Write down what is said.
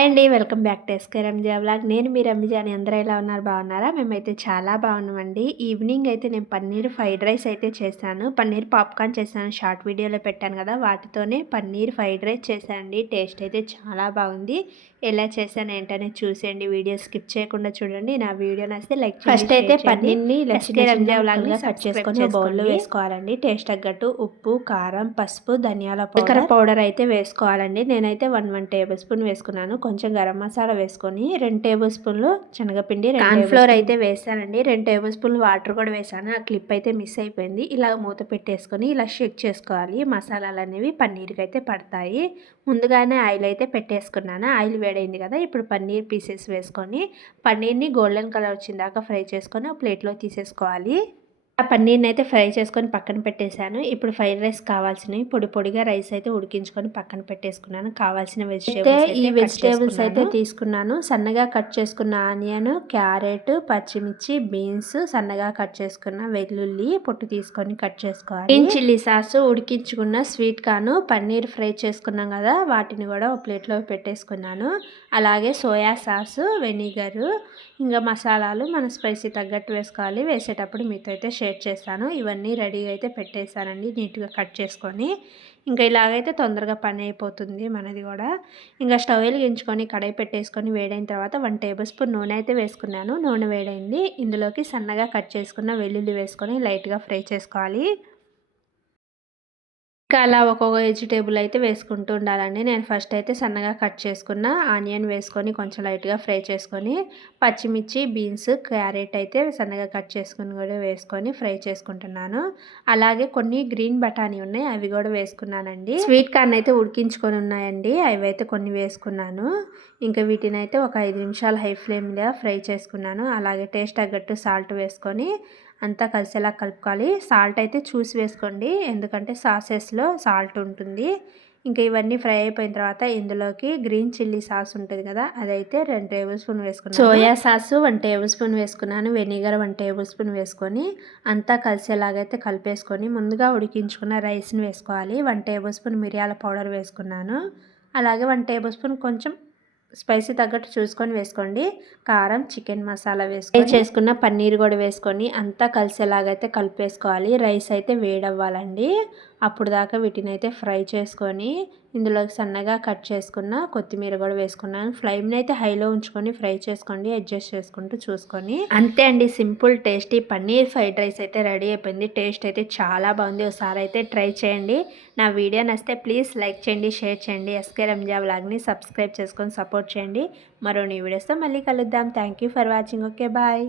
Hi అండి. Welcome back to SK Ranja vlog. నేను మీ రంజాని. అందరూ ఎలా ఉన్నారు? బాగున్నారా? మేమైతే చాలా బాగున్నామండి. ఈవినింగ్ అయితే నేను పన్నీర్ ఫ్రైడ్ రైస్ అయితే చేశాను. పన్నీర్ పాప్కార్న్ చేశాను. షార్ట్ వీడియోలో పెట్టాను కదా, వాటితోనే పన్నీర్ ఫ్రైడ్ రైస్ చేశానండి. టేస్ట్ అయితే చాలా బాగుంది. ఎలా చేశాను ఏంటనే చూసేయండి. వీడియో స్కిప్ చేయకుండా చూడండి. నా వీడియో నచ్చితే లైక్ చేయండి. ఫస్ట్ అయితే పన్నీర్ని ఎస్కే రంజా వ్లాగ్గా కట్ చేసుకొని బౌల్లో వేసుకోవాలండి. టేస్ట్ తగ్గట్టు ఉప్పు, కారం, పసుపు, ధనియాల పౌడర్ అయితే వేసుకోవాలండి. నేనైతే 1 టేబుల్ స్పూన్ వేసుకున్నాను. కొంచెం గరం మసాలా వేసుకొని 2 టేబుల్ స్పూన్లు శనగపిండి, కార్న్ ఫ్లోర్ అయితే వేసానండి. 2 టేబుల్ స్పూన్లు వాటర్ కూడా వేసాను. ఆ క్లిప్ అయితే మిస్ అయిపోయింది. ఇలా మూత పెట్టేసుకొని ఇలా షేక్ చేసుకోవాలి. మసాలాలు అనేవి పన్నీర్కి అయితే పడతాయి. ముందుగానే ఆయిల్ అయితే పెట్టేసుకున్నాను. ఆయిల్ వేడైంది కదా, ఇప్పుడు పన్నీర్ పీసెస్ వేసుకొని పన్నీర్ని గోల్డెన్ కలర్ వచ్చిందాక ఫ్రై చేసుకొని ప్లేట్లో తీసేసుకోవాలి. ఆ పన్నీర్ని అయితే ఫ్రై చేసుకొని పక్కన పెట్టేశాను. ఇప్పుడు ఫ్రైడ్ రైస్ కావాల్సినవి పొడి పొడిగా రైస్ అయితే ఉడికించుకొని పక్కన పెట్టేసుకున్నాను. కావాల్సిన వెజిటేబుల్స్ అయితే తీసుకున్నాను. సన్నగా కట్ చేసుకున్న ఆనియన్, క్యారెట్, పచ్చిమిర్చి, బీన్స్, సన్నగా కట్ చేసుకున్న వెల్లుల్లి పొట్టు తీసుకొని కట్ చేసుకోవాలి. గ్రీన్ చిల్లీ సాస్, ఉడికించుకున్న స్వీట్ కార్న్, పన్నీర్ ఫ్రై చేసుకున్నాం కదా, వాటిని కూడా ఒక ప్లేట్లో పెట్టేసుకున్నాను. అలాగే సోయా సాస్, వెనిగరు, ఇంకా మసాలాలు మన స్పైసీ తగ్గట్టు వేసుకోవాలి. వేసేటప్పుడు మీతో అయితే షేర్ చేస్తాను. ఇవన్నీ రెడీగా అయితే పెట్టేశానండి, నీట్గా కట్ చేసుకొని. ఇంకా ఇలాగైతే తొందరగా పని అయిపోతుంది మనది కూడా. ఇంకా స్టవ్ వెలిగించుకొని కడాయి పెట్టేసుకొని వేడైన తర్వాత 1 టేబుల్ స్పూన్ నూనె అయితే వేసుకున్నాను. నూనె వేడైంది. ఇందులోకి సన్నగా కట్ చేసుకున్న వెల్లుల్లి వేసుకొని లైట్గా ఫ్రై చేసుకోవాలి. ఇంకా అలా ఒక్కొక్క వెజిటేబుల్ అయితే వేసుకుంటూ ఉండాలండి. నేను ఫస్ట్ అయితే సన్నగా కట్ చేసుకున్న ఆనియన్ వేసుకొని కొంచెం లైట్గా ఫ్రై చేసుకొని, పచ్చిమిర్చి, బీన్స్, క్యారెట్ అయితే సన్నగా కట్ చేసుకుని కూడా వేసుకొని ఫ్రై చేసుకుంటున్నాను. అలాగే కొన్ని గ్రీన్ బఠానీ ఉన్నాయి, అవి కూడా వేసుకున్నానండి. స్వీట్ కార్న్ అయితే ఉడికించుకొని ఉన్నాయండి, అవి అయితే కొన్ని వేసుకున్నాను. ఇంకా వీటిని అయితే ఒక 5 నిమిషాలు హై ఫ్లేమ్ మీద ఫ్రై చేసుకున్నాను. అలాగే టేస్ట్ తగ్గట్టు సాల్ట్ వేసుకొని అంతా కలిసేలా కలుపుకోవాలి. సాల్ట్ అయితే చూసి వేసుకోండి, ఎందుకంటే సాసెస్లో సాల్ట్ ఉంటుంది. ఇంకా ఇవన్నీ ఫ్రై అయిపోయిన తర్వాత ఇందులోకి గ్రీన్ చిల్లీ సాస్ ఉంటుంది కదా, అదైతే 2 టేబుల్ స్పూన్ వేసుకున్నాను. సోయా సాస్ 1 టేబుల్ స్పూన్ వేసుకున్నాను. వెనిగర్ 1 టేబుల్ స్పూన్ వేసుకొని అంతా కలిసేలాగైతే కలిపేసుకొని ముందుగా ఉడికించుకున్న రైస్ని వేసుకోవాలి. 1 టేబుల్ స్పూన్ మిరియాల పౌడర్ వేసుకున్నాను. అలాగే 1 టేబుల్ స్పూన్ కొంచెం స్పైసీ తగ్గట్టు చూసుకొని వేసుకోండి. కారం, చికెన్ మసాలా వేసుకొని చేసుకున్న పన్నీర్ కూడా వేసుకొని అంతా కలిసేలాగైతే కలిపేసుకోవాలి. రైస్ అయితే వేడవ్వాలండి. అప్పుడు దాకా వీటిని అయితే ఫ్రై చేసుకొని ఇందులోకి సన్నగా కట్ చేసుకున్న కొత్తిమీర కూడా వేసుకున్నాను. ఫ్లేమ్ని అయితే హైలో ఉంచుకొని ఫ్రై చేసుకోండి, అడ్జస్ట్ చేసుకుంటూ చూసుకొని. అంతే అండి, simple tasty paneer fried rice అయితే రెడీ అయిపోయింది. టేస్ట్ అయితే చాలా బాగుంది. ఒకసారి అయితే ట్రై చేయండి. నా వీడియో నచ్చితే ప్లీజ్ లైక్ చేయండి, షేర్ చేయండి. ఎస్కే రంజా వ్లాగ్ని సబ్స్క్రైబ్ చేసుకొని సపోర్ట్ చేయండి. మరో నీ వీడియోస్తో మళ్ళీ కలుద్దాం. Thank you for watching. Okay, bye.